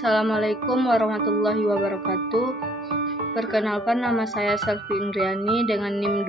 Assalamualaikum warahmatullahi wabarakatuh. Perkenalkan, nama saya Selvi Indriani dengan NIM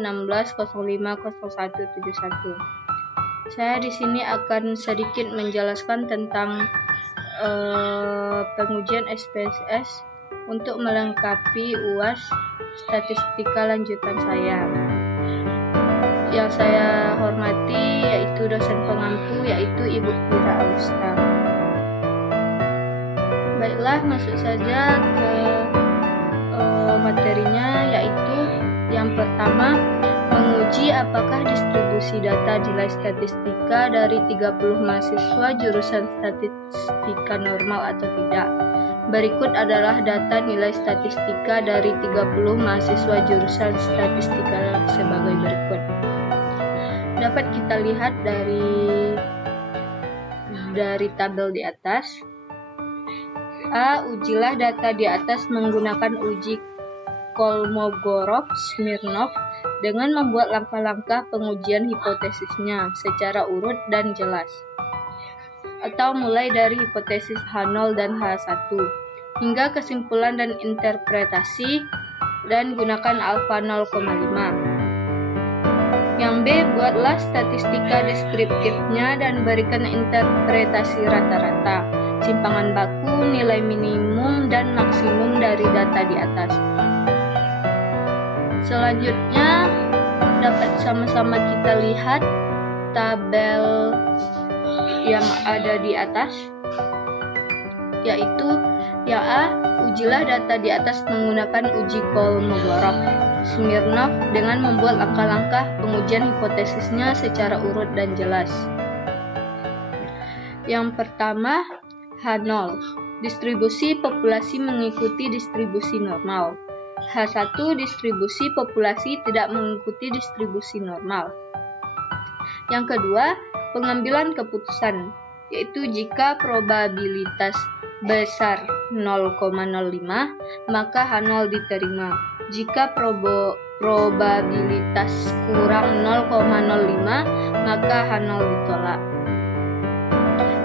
2216050171. Saya di sini akan sedikit menjelaskan tentang pengujian SPSS untuk melengkapi UAS statistika lanjutan saya. Yang saya hormati yaitu dosen pengampu, yaitu Ibu Fira Austa. Baiklah, masuk saja ke materinya, yaitu yang pertama, menguji apakah distribusi data nilai statistika dari 30 mahasiswa jurusan statistika normal atau tidak. Berikut adalah data nilai statistika dari 30 mahasiswa jurusan statistika sebagai berikut. Dapat kita lihat dari tabel di atas. A. Ujilah data di atas menggunakan uji Kolmogorov-Smirnov dengan membuat langkah-langkah pengujian hipotesisnya secara urut dan jelas, atau mulai dari hipotesis H0 dan H1 hingga kesimpulan dan interpretasi, dan gunakan alfa 0,5. Yang B. Buatlah statistika deskriptifnya dan berikan interpretasi rata-rata, simpangan baku, nilai minimum dan maksimum dari data di atas. Selanjutnya dapat sama-sama kita lihat tabel yang ada di atas, yaitu yang A. Ujilah data di atas menggunakan uji Kolmogorov-Smirnov dengan membuat langkah-langkah pengujian hipotesisnya secara urut dan jelas. Yang pertama, H0, distribusi populasi mengikuti distribusi normal. H1, distribusi populasi tidak mengikuti distribusi normal. Yang kedua, pengambilan keputusan, yaitu jika probabilitas besar 0,05, maka H0 diterima. Jika probabilitas kurang 0,05, maka H0 ditolak.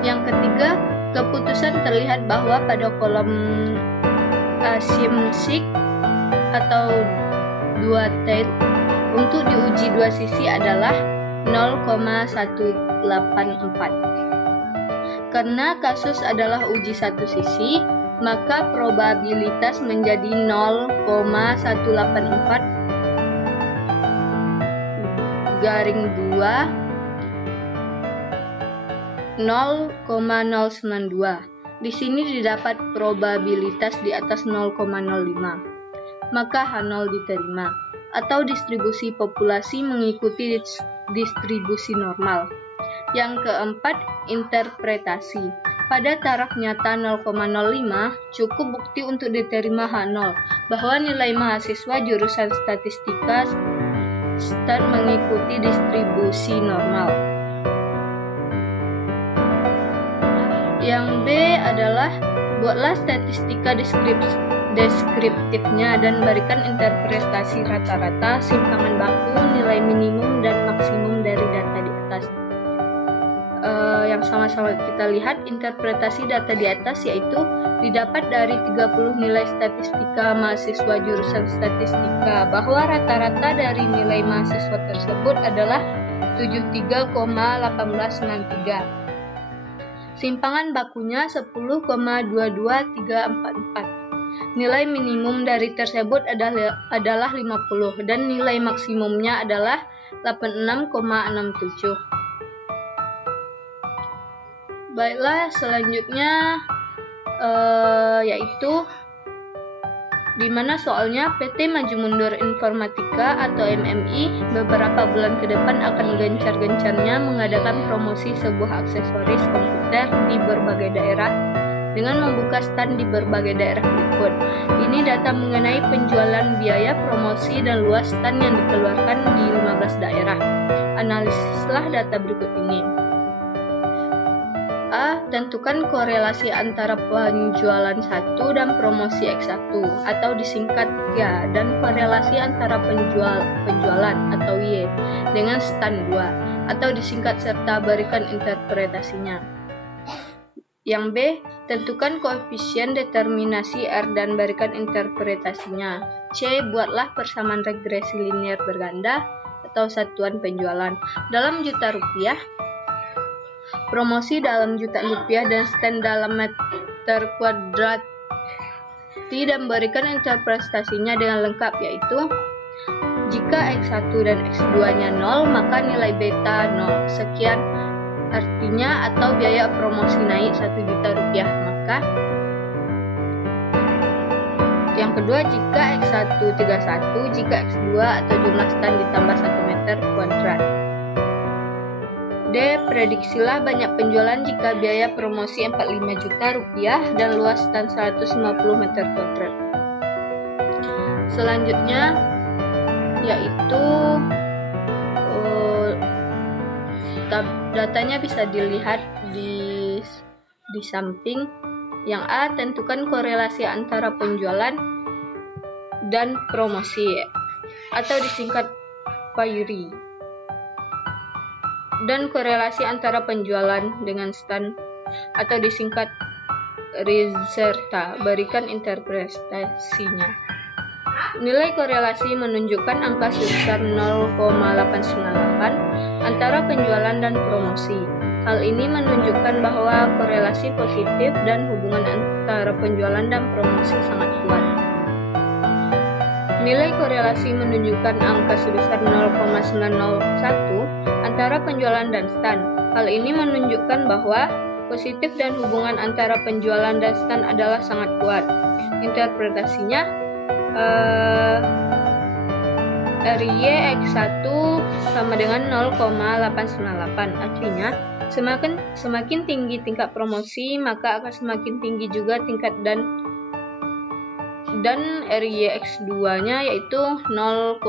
Yang ketiga, keputusan terlihat bahwa pada kolom asymmetric atau dua tail untuk diuji dua sisi adalah 0,184. Karena kasus adalah uji satu sisi, maka probabilitas menjadi 0,184 garing 2 0,092. Di sini didapat probabilitas di atas 0,05, maka H0 diterima, atau distribusi populasi mengikuti distribusi normal. Yang keempat, interpretasi. Pada taraf nyata 0,05, cukup bukti untuk diterima H0 bahwa nilai mahasiswa jurusan statistika stat mengikuti distribusi normal. Yang B adalah buatlah statistika deskriptifnya dan berikan interpretasi rata-rata, simpangan baku, nilai minimum dan maksimum dari data di atas. Yang sama-sama kita lihat interpretasi data di atas, yaitu didapat dari 30 nilai statistika mahasiswa jurusan statistika bahwa rata-rata dari nilai mahasiswa tersebut adalah 73,18193. Simpangan bakunya 10,22344. Nilai minimum dari tersebut adalah 50 dan nilai maksimumnya adalah 86,67. Baiklah, selanjutnya yaitu di mana soalnya PT Maju Mundur Informatika atau MMI beberapa bulan ke depan akan gencar-gencarnya mengadakan promosi sebuah aksesoris komputer di berbagai daerah dengan membuka stand di berbagai daerah berikut. Ini data mengenai penjualan, biaya promosi, dan luas stand yang dikeluarkan di 15 daerah. Analisislah data berikut ini. A. Tentukan korelasi antara penjualan 1 dan promosi X1 atau disingkat Y, dan korelasi antara penjualan atau Y dengan stand 2 atau disingkat, serta berikan interpretasinya. Yang B. Tentukan koefisien determinasi R dan berikan interpretasinya. C. Buatlah persamaan regresi linier berganda atau satuan penjualan. Dalam juta rupiah, promosi dalam jutaan rupiah, dan stand dalam meter kuadrat. Dan berikan interpretasinya dengan lengkap, yaitu jika X1 dan X2-nya 0, maka nilai beta 0. Sekian artinya, atau biaya promosi naik 1 juta rupiah. Maka yang kedua, jika X1 31, jika X2 atau jumlah stand ditambah 1 meter kuadrat. D. Prediksilah banyak penjualan jika biaya promosi 45 juta rupiah dan luas stand 150 meter kuadrat. Selanjutnya yaitu datanya bisa dilihat di samping. Yang A, tentukan korelasi antara penjualan dan promosi atau disingkat PAIRI, dan korelasi antara penjualan dengan stand atau disingkat Rizerta. Berikan interpretasinya. Nilai korelasi menunjukkan angka sebesar 0,898 antara penjualan dan promosi. Hal ini menunjukkan bahwa korelasi positif dan hubungan antara penjualan dan promosi sangat kuat. Nilai korelasi menunjukkan angka sebesar 0,901 antara penjualan dan stand. Hal ini menunjukkan bahwa positif dan hubungan antara penjualan dan stand adalah sangat kuat. Interpretasinya, RY X1 sama dengan 0,898. Artinya, semakin tinggi tingkat promosi, maka akan semakin tinggi juga tingkat dan RY X2-nya yaitu 0,901.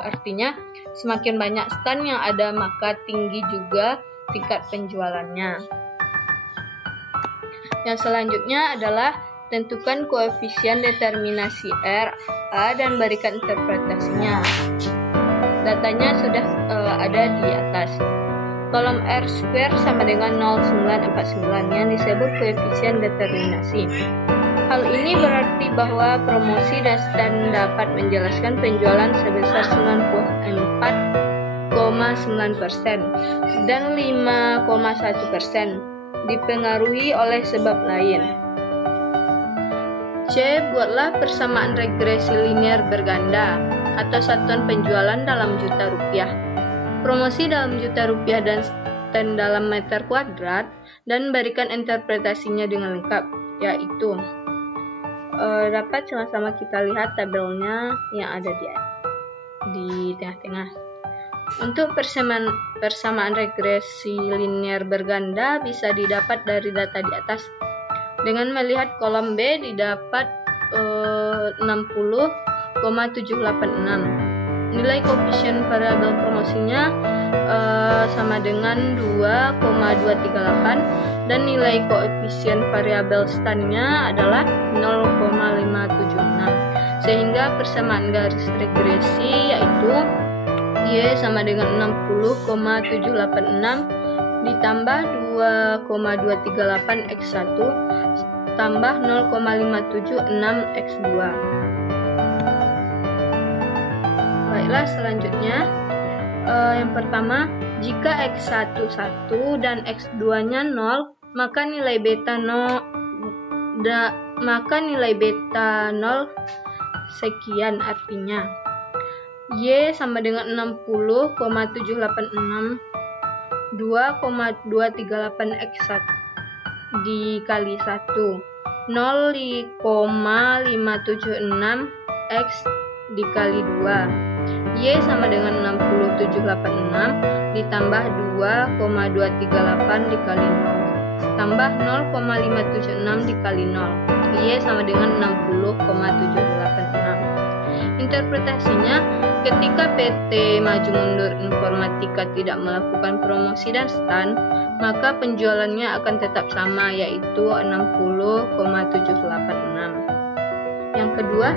Artinya, semakin banyak stand yang ada, maka tinggi juga tingkat penjualannya. Yang selanjutnya adalah tentukan koefisien determinasi R, A, dan berikan interpretasinya. Datanya sudah ada di atas. Kolom R square sama dengan 0,949 yang disebut koefisien determinasi. Hal ini berarti bahwa promosi dan stand dapat menjelaskan penjualan sebesar 94,9% dan 5,1% dipengaruhi oleh sebab lain. C. Buatlah persamaan regresi linier berganda atau satuan penjualan dalam juta rupiah. Promosi dalam juta rupiah dan stand dalam meter kuadrat, dan berikan interpretasinya dengan lengkap, yaitu dapat sama-sama kita lihat tabelnya yang ada di tengah-tengah. Untuk persamaan regresi linier berganda bisa didapat dari data di atas. Dengan melihat kolom B didapat 60,786. Nilai koefisien variabel promosinya sama dengan 2,238 dan nilai koefisien variabel standnya adalah 0,576. Sehingga persamaan garis regresi yaitu Y sama dengan 60,786 ditambah 2,238 X1 tambah 0,576 X2. Baiklah, selanjutnya yang pertama, jika X1 1 dan X2-nya 0, maka nilai beta 0 sekian. Artinya Y sama dengan 60,786 2,238 X1 dikali 1 0,576 X dikali 2. Y sama dengan 60,786 ditambah 2,238 dikali 0 tambah 0,576 dikali 0. Y sama dengan 60,786. Interpretasinya, ketika PT Maju Mundur Informatika tidak melakukan promosi dan stand, maka penjualannya akan tetap sama, yaitu 60,786. Yang kedua,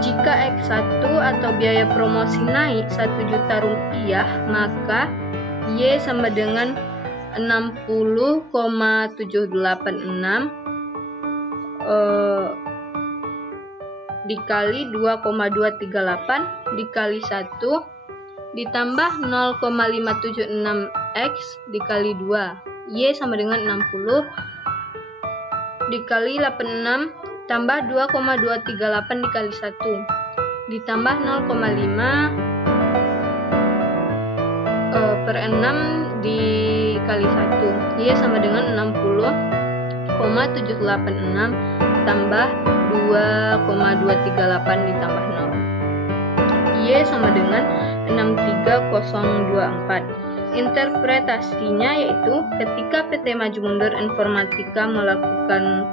jika X1 atau biaya promosi naik 1 juta rupiah, maka Y sama dengan 60,786 dikali 2,238 dikali 1 ditambah 0,576x dikali 2. Y sama dengan 60 dikali 86 tambah 2,238 dikali 1 ditambah 0,5 per 6 dikali 1. Y sama dengan 60,786 tambah 2,238 ditambah 0. Y sama dengan 63024. Interpretasinya yaitu ketika PT Maju Mundur Informatika melakukan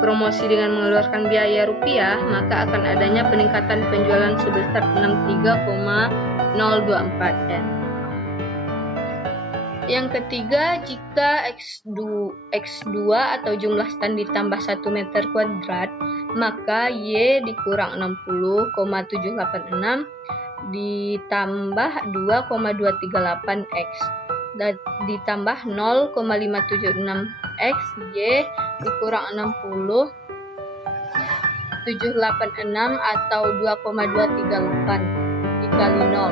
promosi dengan mengeluarkan biaya rupiah, maka akan adanya peningkatan penjualan sebesar 63,024 N. Yang ketiga, jika X2 atau jumlah stand ditambah 1 meter kuadrat, maka Y dikurang 60,786 ditambah 2,238X ditambah 0,576X. Y dikurang 60,786 atau 2,238 dikali 0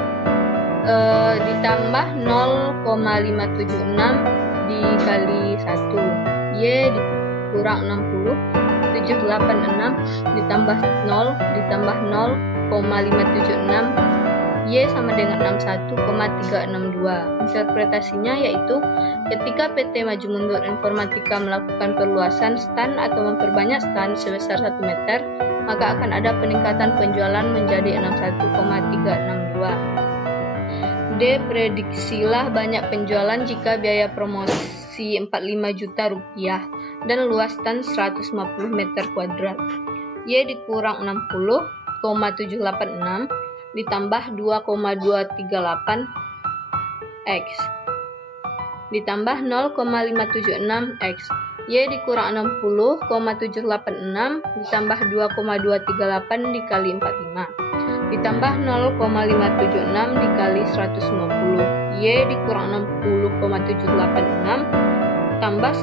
ditambah 0,576 dikali 1. Y dikurang 60,786 ditambah 0 ditambah 0,576. Y sama dengan 61,362. Interpretasinya yaitu ketika PT Maju Mundur Informatika melakukan perluasan stand atau memperbanyak stand sebesar 1 meter, maka akan ada peningkatan penjualan menjadi 61,362. D. Prediksilah banyak penjualan jika biaya promosi 45 juta rupiah dan luas stand 150 meter kuadrat. Y dikurang 60,786 ditambah 2,238 X ditambah 0,576 X. Y dikurang 60,786 ditambah 2,238 dikali 45 ditambah 0,576 dikali 150. Y dikurang 60,786 tambah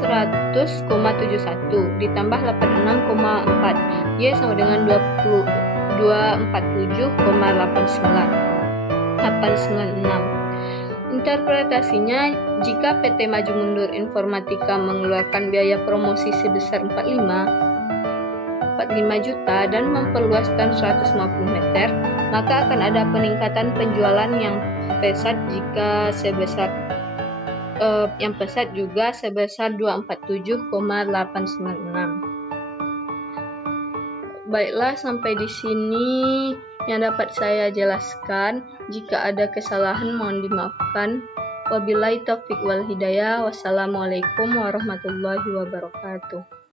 100,71 ditambah 86,4. Y sama dengan 247,896. Interpretasinya, jika PT Maju Mundur Informatika mengeluarkan biaya promosi sebesar 45 juta dan memperluaskan 150 meter, maka akan ada peningkatan penjualan yang pesat juga sebesar 247,896. Baiklah, sampai di sini yang dapat saya jelaskan. Jika ada kesalahan mohon dimaafkan. Wabillahi taufiq wal hidayah. Wassalamualaikum warahmatullahi wabarakatuh.